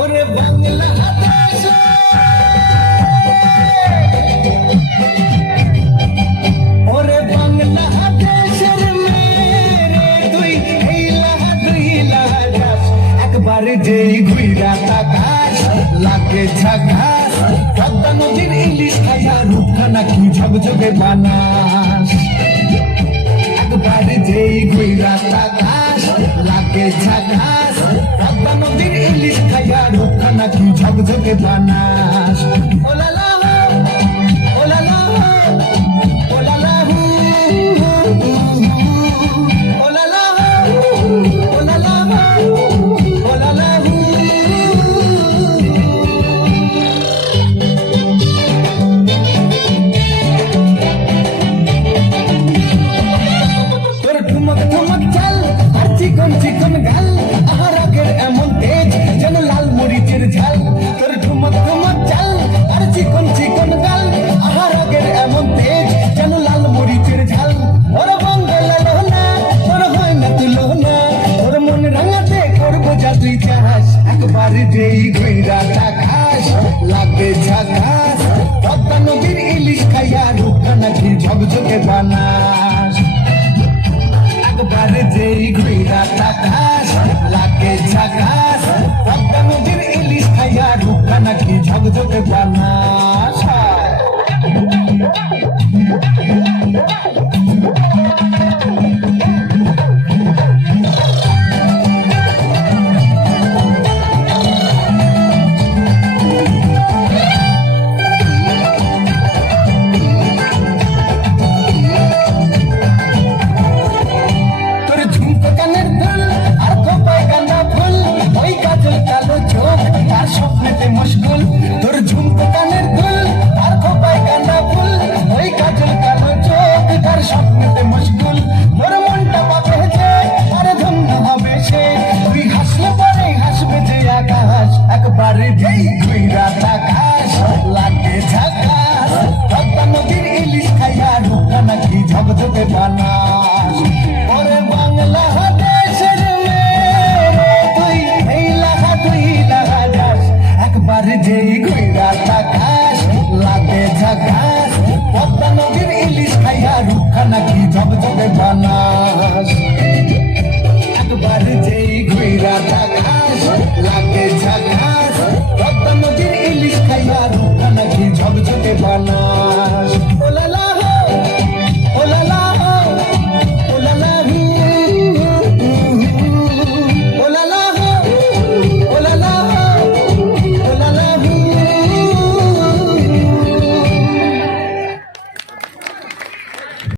ওরে বাংলাদেশ, ওরে বাংলাদেশের মেরে তুই হেইলা যাস, একবার যেই ঘুইরা তাকাস লাগে ঝাকাস, পদ্মা নদীর ইলিশ খাইয়া রূপখানা কি ঝকঝকে বানাস। একবার যেই ঘুইরা তাকাস লাগে ঝাকাস, পদ্মা নদীর ইলিশ খাইয়া রূপখানা কি ঝকঝকে বানাস। ওলালা ওলালা ওলালা ওলালা ওলালা ওলালা। তোর ঠুমক ঠুমক চাল আর চিকন চিকন গাল, আহার আগের এমন তেজ যেন লাল মরিচের ঝাল। তোর ঠুমক ঠুমক চাল আর চিকন চিকন গাল, আহার আগের এমন তেজ যেন লাল মরিচের ঝাল। ওর বাংলা লোনা তোর হয় না তুলনা, তোর মন রাঙাতে করবো যা তুই চাস, একবার যেই ঘুইরা তাকাস লাগে ঝাকাস, পদ্মা নদীর ইলিশ খাইয়া রূপখানা কি ঝকঝকে বানাস। একবার যেই ঘুইরা তাকাস লাগে ঝাকাস, পদ্মা নদীর ইলিশ খাইয়া রূপখানা কি ঝকঝকে বানাস। তোর ঝুমকো কানের দুল আর খোপায় গাঁদা ফুল, ওই কাজল কালো চোখ তার স্বপ্নেতে মশগুল। তোর ঝুমকো কানের দুল আর খোপায় গাঁদা ফুল, ওই কাজল কালো চোখ তার স্বপ্নেতে মশগুল। মোর মনটা পাবে যে আর ধন্য হবে সে, তুই হাসলে পরে হাসবে যে আকাশ, একবার যেই ঘুইরা তাকাস লাগে ঝাকাস, পদ্মা নদীর ইলিশ খাইয়া রূপখানা কি ঝকঝকে বানাস। ওরে বাংলাদেশের মেরে তুই হেইলা যাস, একবার যেই ঘুইরা তাকাস লাগে ঝাকাস, পদ্মা নদীর ইলিশ খাইয়া রূপখানা কি ঝকঝকে বানাস।